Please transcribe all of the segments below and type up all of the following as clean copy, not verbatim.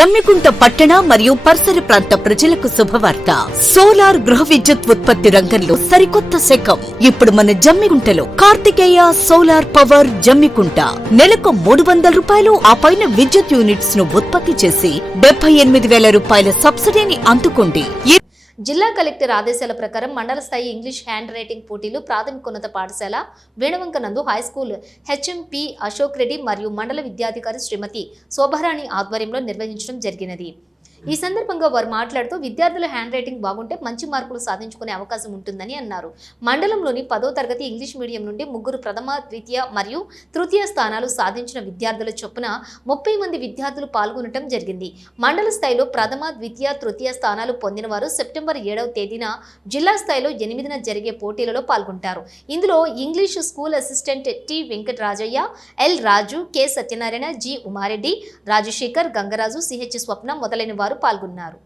జమ్మికుంట పట్టణ మరియు పరిసర ప్రాంత ప్రజలకు శుభవార్త. సోలార్ గృహ విద్యుత్ ఉత్పత్తి రంగంలో సరికొత్త శకం. ఇప్పుడు మన జమ్మికుంటలో కార్తికేయ సోలార్ పవర్ జమ్మికుంట నెలకు 300 రూపాయలు ఆ పైన విద్యుత్ యూనిట్స్ ను ఉత్పత్తి చేసి 78,000 రూపాయల సబ్సిడీని అందుకోండి. జిల్లా కలెక్టర్ ఆదేశాల ప్రకారం మండల స్థాయి ఇంగ్లీష్ హ్యాండ్ రైటింగ్ పోటీలు ప్రాథమికోన్నత పాఠశాల వేణవంక నందు హైస్కూల్ హెచ్ఎంపీ అశోక్ రెడ్డి మరియు మండల విద్యాధికారి శ్రీమతి శోభారాణి ఆధ్వర్యంలో నిర్వహించడం జరిగినది. ఈ సందర్భంగా వారు మాట్లాడుతూ విద్యార్థుల హ్యాండ్ రైటింగ్ బాగుంటే మంచి మార్కులు సాధించుకునే అవకాశం ఉంటుందని అన్నారు. మండలంలోని 10వ తరగతి ఇంగ్లీష్ మీడియం నుండి 3 ప్రథమ, ద్వితీయ మరియు తృతీయ స్థానాలు సాధించిన విద్యార్థుల చొప్పున 30 మంది విద్యార్థులు పాల్గొనడం జరిగింది. మండల స్థాయిలో ప్రథమ, ద్వితీయ, తృతీయ స్థానాలు పొందిన వారు సెప్టెంబర్ 7వ తేదీన జిల్లా స్థాయిలో 8న జరిగే పోటీలలో పాల్గొంటారు. ఇందులో English school assistant T Venkatarajayya, L Raju, K Satyanarayana, G Umareddy, Rajasekhar, Gangaraju, CH Swapna మొదలైన వారు పాల్గొన్నారు.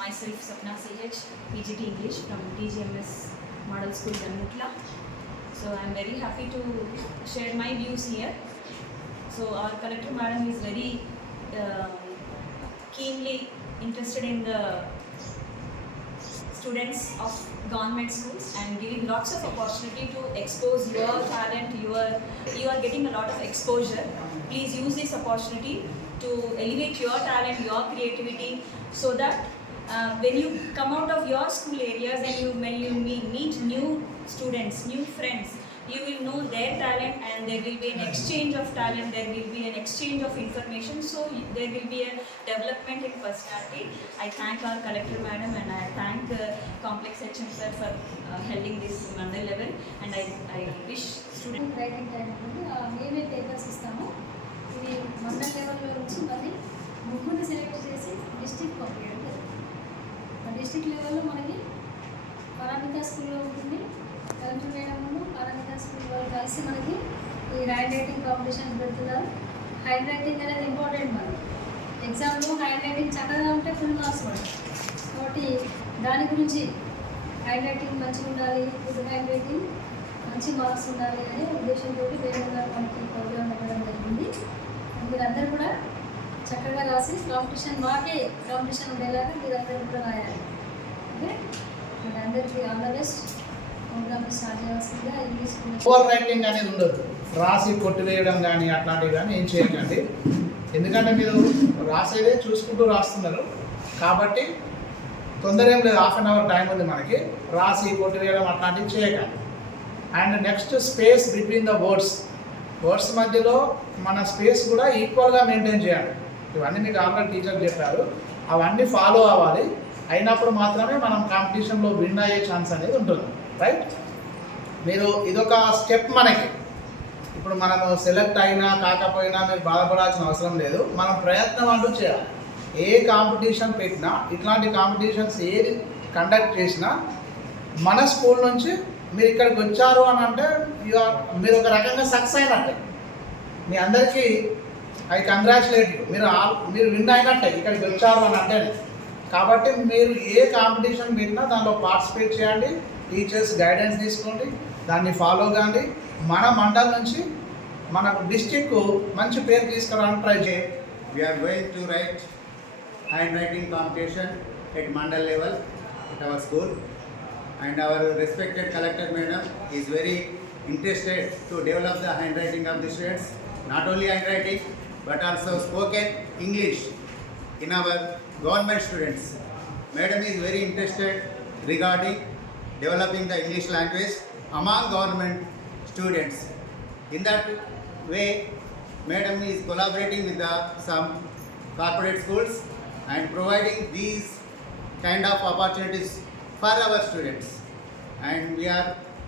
Myself Sapna CH, PGT English from TGMS Model School Janmutla. So I am very happy to share my views here. So our collector madam is very keenly interested in the students of government schools and giving lots of opportunity to expose your talent. You are getting a lot of exposure. Please use this opportunity to elevate your talent, your creativity, so that when you come out of your school areas and when you meet new students, new friends, you will know their talent and there will be an exchange of talent, there will be an exchange of information, so there will be a development in personality. I thank our collector madam and I thank Complex HM sir for holding this Mandal level, and I wish students writing time మేమే papers ఇస్తాము. ఇది మండల్ లెవెల్లో నుంచి మళ్ళీ ముగ్గురిని select చేసి district పంపించడం జరుగుతుంది. ఆ డిస్ట్రిక్ట్ లెవెల్లో మనకి పరామిత స్కూల్లో ఉంటుంది, కలెక్టర్ మేడం పరామిత స్కూల్ వాళ్ళు కలిసి మనకి ఈ హ్యాండ్ రైటింగ్ కాంపిటీషన్ పెడుతున్నారు. హ్యాండ్ రైటింగ్ అనేది ఇంపార్టెంట్. మనకి ఎగ్జామ్లో హ్యాండ్ రైటింగ్ చక్కగా ఉంటే ఫుల్ మార్క్స్ పడతాయి. కాబట్టి దాని గురించి హ్యాండ్ రైటింగ్ మంచిగా ఉండాలి, గుడ్ హ్యాండ్ రైటింగ్ మంచి మార్క్స్ ఉండాలి అనే ఉద్దేశంతో వేరే మనకి ప్రోగ్రామ్ పెట్టడం జరిగింది. మీరందరూ కూడా చక్కగా రాసి కాంపిటీషన్ మాకే కాంపిటీషన్ ఉండేలాగా మీరందరూ కూడా రాయాలి. ఓకే, అందరికీ all the best. Programme start చేయాల్సిందిగా ఇంగ్లీష్ ఓవర్ రైటింగ్ అనేది ఉండదు. రాసి కొట్టివేయడం కానీ అట్లాంటివి కానీ ఏం చేయకండి. ఎందుకంటే మీరు రాసేదే చూసుకుంటూ రాస్తున్నారు కాబట్టి తొందర ఏం లేదు. హాఫ్ అన్ అవర్ టైం ఉంది మనకి. రాసి కొట్టివేయడం అట్లాంటివి చేయకండి. And next space between the words మధ్యలో మన స్పేస్ కూడా ఈక్వల్గా మెయింటైన్ చేయాలి. ఇవన్నీ మీకు ఆల్రెడీ టీచర్ చెప్పారు. అవన్నీ ఫాలో అవ్వాలి. అయినప్పుడు మాత్రమే మనం కాంపిటీషన్లో విన్ అయ్యే ఛాన్స్ అనేది ఉంటుంది. రైట్, మీరు ఇదొక స్టెప్. మనకి ఇప్పుడు మనము సెలెక్ట్ అయినా కాకపోయినా మీరు బాధపడాల్సిన అవసరం లేదు. మనం ప్రయత్నం అంటూ చేయాలి. ఏ కాంపిటీషన్ పెట్టినా, ఇట్లాంటి కాంపిటీషన్స్ ఏది కండక్ట్ చేసినా మన స్కూల్ నుంచి మీరు ఇక్కడికి వచ్చారు అని అంటే మీరు ఒక రకంగా సక్సెస్ అయినట్టే. మీ అందరికీ ఐ కంగ్రాచులేట్ యూ. మీరు విన్ అయినట్టే ఇక్కడికి వచ్చారు అని అంటే. కాబట్టి మీరు ఏ కాంపిటీషన్ పెట్టినా దానిలో పార్టిసిపేట్ చేయండి. టీచర్స్ గైడెన్స్ తీసుకోండి, దాన్ని ఫాలో కాండి. మన మండల్ నుంచి మన డిస్ట్రిక్ట్ మంచి పేరు తీసుకురావడానికి ట్రై చేయండి. We are going to write handwriting competition at mandal level at our school, and our respected collector madam is very interested to develop the handwriting of the students. Not only handwriting but also spoken English in our government students. Madam is very interested regarding developing the English language among government students. In that way, Madam is collaborating with some corporate schools and providing these kind of opportunities for our students. And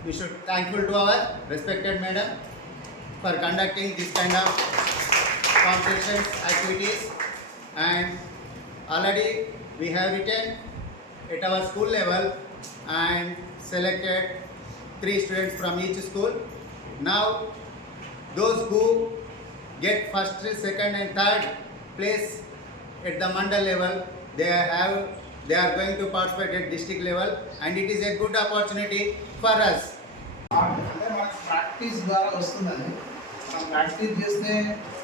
we should thankful to our respected Madam for conducting this kind of competitions activities. And already we have written at our school level and selected 3 students from each school. Now those who get first, second and third place at the mandal level, they are going to participate at district level, and it is a good opportunity for us. Practice ద్వారా వస్తుందని మనం practice చేస్తే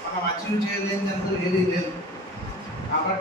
మనం achieve చేయలేనిదంటూ ఏది లేదు కాబట్టి